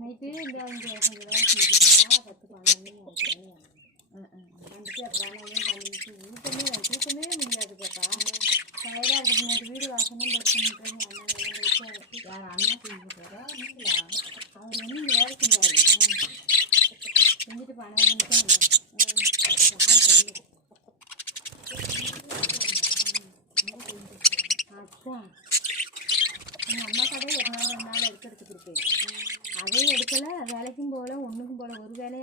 Night இந்த இங்கே கொஞ்சம் வேலை செஞ்சுக்கிட்டா 10-12 மணி வந்துட்டு அப்புறம் தூக்கமே முடியாது பாப்பா. டயர்டாக இருக்குது. நேற்று வீடு வாசனம் படுத்துன்னு யார் அண்ணா செஞ்சுட்டாரா வீட்டில் அவர் வந்து இங்கே வேலை செஞ்சாரு. செஞ்சுட்டு 12 மணிக்கு அப்பா எங்கள் அம்மா கடை ஒரு நாள் 2 நாள் எடுக்கிறதுக்கு இருக்கு. அதையும் எடுக்கலை, வேலைக்கும் போகல, ஒன்றுக்கும் போகல. ஒரு வேலையும்